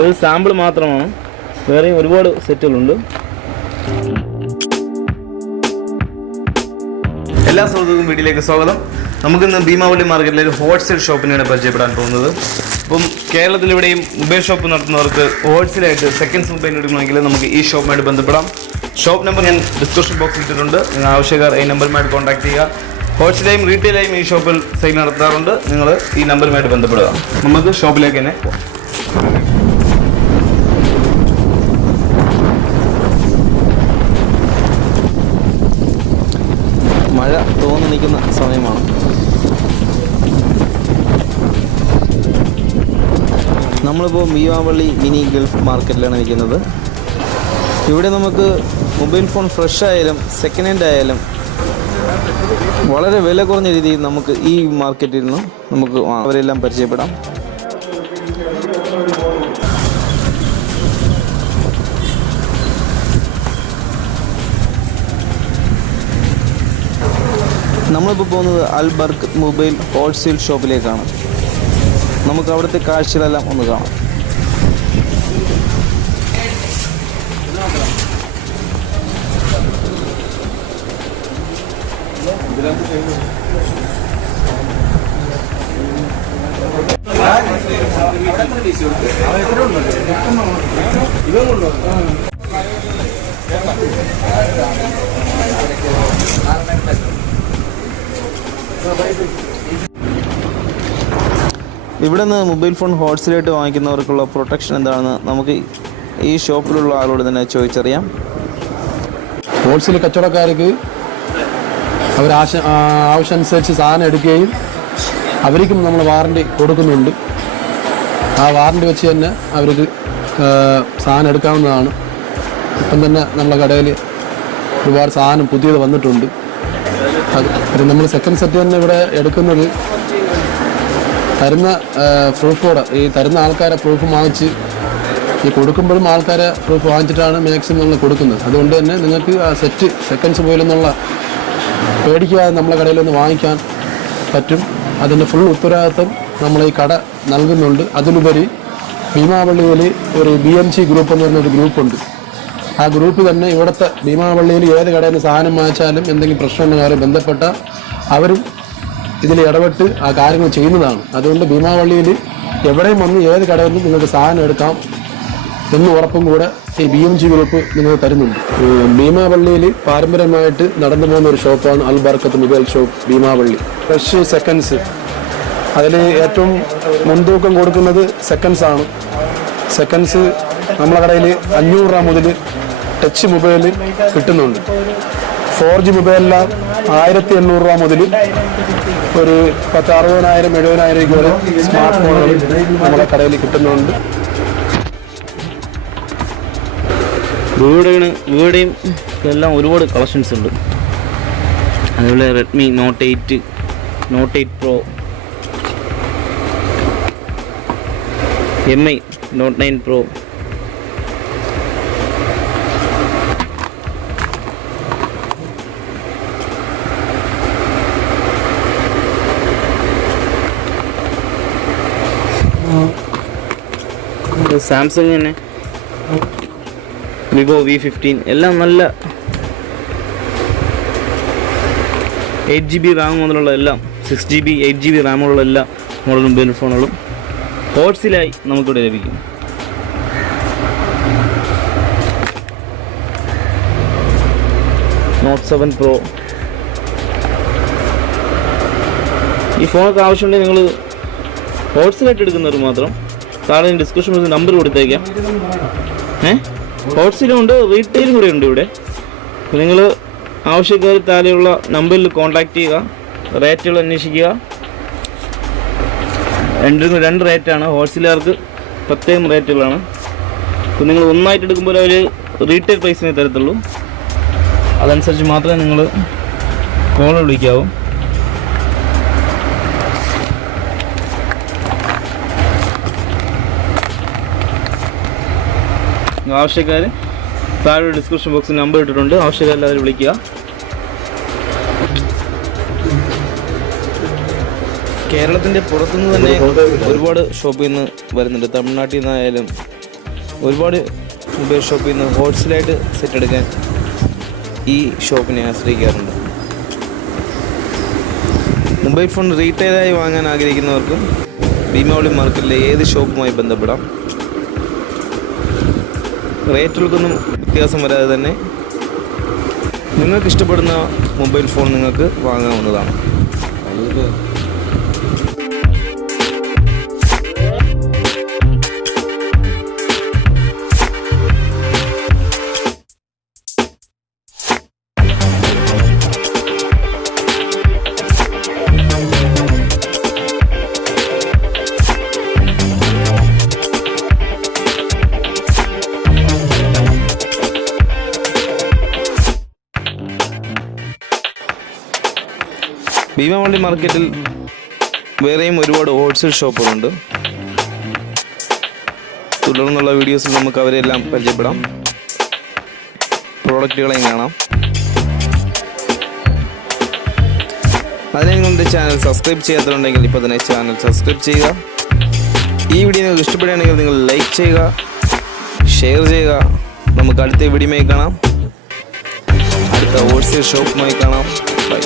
ഇത് സാമ്പിൾ മാത്രമാണ്, വേറെയും ഒരുപാട് സെറ്റുകളുണ്ട്. എല്ലാ സുഹൃത്തുക്കൾക്കും വീഡിയോയിലേക്ക് സ്വാഗതം. നമുക്കിന്ന് ഭീമാവള്ളി മാർക്കറ്റിലെ ഒരു ഹോൾസെയിൽ ഷോപ്പിനെയാണ് പരിചയപ്പെടാൻ പോകുന്നത്. അപ്പം കേരളത്തിലിവിടെയും മൊബൈൽ ഷോപ്പ് നടത്തുന്നവർക്ക് ഹോൾസെയിലായിട്ട് സെക്കൻഡ്സ് മൊബൈൽ എടുക്കണമെങ്കിൽ നമുക്ക് ഈ ഷോപ്പുമായിട്ട് ബന്ധപ്പെടാം. ഷോപ്പ് നമ്പർ ഞാൻ ഡിസ്ക്രിപ്ഷൻ ബോക്സിൽ ഇട്ടിട്ടുണ്ട്. നിങ്ങൾ ആവശ്യക്കാർ ഈ നമ്പറുമായിട്ട് കോൺടാക്ട് ചെയ്യുക. ഹോൾസെയിലായും റീറ്റെയിലായും ഈ ഷോപ്പിൽ സെയിൽ നടത്താറുണ്ട്. നിങ്ങൾ ഈ നമ്പറുമായിട്ട് ബന്ധപ്പെടുക. നമുക്ക് ഷോപ്പിലേക്ക് തന്നെ പോകാം. മഴ തോന്നി നിൽക്കുന്ന സമയമാണ്. നമ്മളിപ്പോൾ ഭീമാവള്ളി മിനി ഗൾഫ് മാർക്കറ്റിലാണ് നിൽക്കുന്നത്. ഇവിടെ നമുക്ക് മൊബൈൽ ഫോൺ ഫ്രഷ് ആയാലും സെക്കൻഡ് ഹാൻഡ് ആയാലും വളരെ വില കുറഞ്ഞ രീതിയിൽ നമുക്ക് ഈ മാർക്കറ്റിൽ നിന്ന് നമുക്ക് അവരെല്ലാം പരിചയപ്പെടാം. നമ്മളിപ്പോൾ പോകുന്നത് അൽബർഗ് മൊബൈൽ ഹോൾസെയിൽ ഷോപ്പിലേക്കാണ്. നമുക്ക് അവിടുത്തെ കാഴ്ചകളെല്ലാം ഒന്ന് കാണാം. ഇവിടെ നിന്ന് മൊബൈൽ ഫോൺ ഹോൾസെയിലായിട്ട് വാങ്ങിക്കുന്നവർക്കുള്ള പ്രൊട്ടക്ഷൻ എന്താണെന്ന് നമുക്ക് ഈ ഷോപ്പിലുള്ള ആളോട് തന്നെ ചോദിച്ചറിയാം. ഹോൾസെയിൽ കച്ചവടക്കാർക്ക് അവർ ആവശ്യമനുസരിച്ച് സാധനം എടുക്കുകയും അവർക്കും നമ്മൾ വാറണ്ടി കൊടുക്കുന്നുണ്ട്. ആ വാറണ്ടി വെച്ച് തന്നെ അവർക്ക് സാധനം എടുക്കാവുന്നതാണ്. ഇപ്പം തന്നെ നമ്മളെ കടയിൽ ഒരുപാട് സാധനം പുതിയത് വന്നിട്ടുണ്ട്. അത് നമ്മൾ സെക്കൻഡ് സെറ്റ് തന്നെ ഇവിടെ എടുക്കുന്നത് തരുന്ന പ്രൂഫോടെ, ഈ തരുന്ന ആൾക്കാരെ പ്രൂഫ് വാങ്ങിച്ച് ഈ കൊടുക്കുമ്പോഴും ആൾക്കാരെ പ്രൂഫ് വാങ്ങിച്ചിട്ടാണ് മാക്സിമം നമ്മൾ കൊടുക്കുന്നത്. അതുകൊണ്ട് തന്നെ നിങ്ങൾക്ക് ആ സെറ്റ് സെക്കൻഡ്സ് പോയില്ലെന്നുള്ള പേടിക്കാതെ നമ്മളെ കടയിലൊന്ന് വാങ്ങിക്കാൻ പറ്റും. അതിൻ്റെ ഫുൾ ഉത്തരവാദിത്വം നമ്മൾ ഈ കട നൽകുന്നുണ്ട്. അതിലുപരി ഭീമാവള്ളിയിൽ ഒരു BMC ഗ്രൂപ്പ് എന്ന് പറഞ്ഞൊരു ഗ്രൂപ്പുണ്ട്. ആ ഗ്രൂപ്പ് തന്നെ ഇവിടുത്തെ ഭീമാവള്ളിയിൽ ഏത് കടയിൽ നിന്ന് സാധനം വാങ്ങിച്ചാലും എന്തെങ്കിലും പ്രശ്നമുണ്ടെങ്കിൽ അവരെ ബന്ധപ്പെട്ട അവരും ഇതിൽ ഇടപെട്ട് ആ കാര്യങ്ങൾ ചെയ്യുന്നതാണ്. അതുകൊണ്ട് ഭീമാവള്ളിയിൽ എവിടെയും വന്ന് ഏത് കടയിൽ നിന്നും നിങ്ങൾക്ക് സാധനം എടുക്കാം എന്ന് ഉറപ്പും കൂടെ ഈ BMC ഗ്രൂപ്പ് നിങ്ങൾക്ക് തരുന്നുണ്ട്. ഭീമാവള്ളിയിൽ പാരമ്പര്യമായിട്ട് നടന്നു പോകുന്ന ഒരു ഷോപ്പാണ് അൽബർക്കത്ത് mobile shop Beemapally. Fresh seconds അതിൽ ഏറ്റവും മുൻതൂക്കം കൊടുക്കുന്നത് സെക്കൻഡ്സ് ആണ്. സെക്കൻഡ്സ് നമ്മളെ കടയിൽ 500 രൂപ മുതൽ ടച്ച് മൊബൈൽ കിട്ടുന്നുണ്ട്. 4G മൊബൈലെല്ലാം 1800 രൂപ മുതൽ ഒരു 60,000 70,000 രൂപ വരെ സ്മാർട്ട് ഫോണുകൾ നമ്മളെ കടയിൽ കിട്ടുന്നുണ്ട്. ഇവിടെയും എല്ലാം ഒരുപാട് കളക്ഷൻസ് ഉണ്ട്. അതുപോലെ Redmi note 8 Pro, MI Note 9 Pro, Samsung തന്നെ വിവോ V15 എല്ലാം നല്ല 8GB റാം മുതലുള്ള എല്ലാം 6GB 8GB റാമുള്ള എല്ലാ മോഡൽ മൊബൈൽ ഫോണുകളും ഹോൾസെയിലായി നമുക്കിവിടെ ലഭിക്കും. Note 7 Pro ഈ ഫോണൊക്കെ ആവശ്യമുണ്ടെങ്കിൽ നിങ്ങൾ ഹോൾസെയിലായിട്ട് എടുക്കുന്നവർ മാത്രം താഴെ ഡിസ്ക്രിപ്ഷൻ ബോക്സിൽ നമ്പർ കൊടുത്തേക്കാം. ഹോൾസെയിലും ഉണ്ട്, റീറ്റെയിലും കൂടെ ഉണ്ട് ഇവിടെ. നിങ്ങൾ ആവശ്യക്കാർ താഴെയുള്ള നമ്പറിൽ കോൺടാക്ട് ചെയ്യുക, റേറ്റുകൾ അന്വേഷിക്കുക. രണ്ട് റേറ്റാണ്. ഹോൾസെയിലുകാർക്ക് പ്രത്യേകം റേറ്റുകളാണ്. അപ്പോൾ നിങ്ങൾ ഒന്നായിട്ട് എടുക്കുമ്പോൾ അവർ റീറ്റെയിൽ പ്രൈസിനെ തരത്തുള്ളൂ. അതനുസരിച്ച് മാത്രമേ നിങ്ങൾ കോൾ വിളിക്കാവൂ. ആവശ്യക്കാർ താഴെ ഡിസ്ക്രിപ്ഷൻ ബോക്സിൽ നമ്പർ ഇട്ടിട്ടുണ്ട്. ആവശ്യക്കാരെല്ലാവരും വിളിക്കുക. കേരളത്തിൻ്റെ പുറത്തുനിന്ന് തന്നെ ഒരുപാട് ഷോപ്പിൽ നിന്ന് വരുന്നുണ്ട്. തമിഴ്നാട്ടിൽ നിന്നായാലും ഒരുപാട് മൊബൈൽ ഷോപ്പിൽ നിന്ന് ഹോൾസെയിലായിട്ട് സെറ്റ് എടുക്കാൻ ഈ ഷോപ്പിനെ ആശ്രയിക്കാറുണ്ട്. മൊബൈൽ ഫോൺ റീറ്റെയിലായി വാങ്ങാൻ ആഗ്രഹിക്കുന്നവർക്ക് ഭീമാവളി മാർക്കറ്റിലെ ഏത് ഷോപ്പുമായി ബന്ധപ്പെടാം. റേറ്റുകൾക്കൊന്നും വ്യത്യാസം വരാതെ തന്നെ നിങ്ങൾക്ക് ഇഷ്ടപ്പെടുന്ന മൊബൈൽ ഫോൺ നിങ്ങൾക്ക് വാങ്ങാവുന്നതാണ്. ഭീമാവളി മാർക്കറ്റിൽ വേറെയും ഒരുപാട് ഹോൾസെയിൽ ഷോപ്പുകളുണ്ട്. തുടർന്നുള്ള വീഡിയോസിൽ നമുക്ക് അവരെല്ലാം പരിചയപ്പെടാം, പ്രോഡക്റ്റുകളെയും കാണാം. അതിനെ നിങ്ങളുടെ ചാനൽ സബ്സ്ക്രൈബ് ചെയ്യാത്തതുണ്ടെങ്കിൽ ഇപ്പോൾ തന്നെ ചാനൽ സബ്സ്ക്രൈബ് ചെയ്യുക. ഈ വീഡിയോ നിങ്ങൾക്ക് ഇഷ്ടപ്പെടുകയാണെങ്കിൽ നിങ്ങൾ ലൈക്ക് ചെയ്യുക, ഷെയർ ചെയ്യുക. നമുക്ക് അടുത്ത വീഡിയോയുമായി കാണാം, അടുത്ത ഹോൾസെയിൽ ഷോപ്പുമായി കാണാം. ബൈ.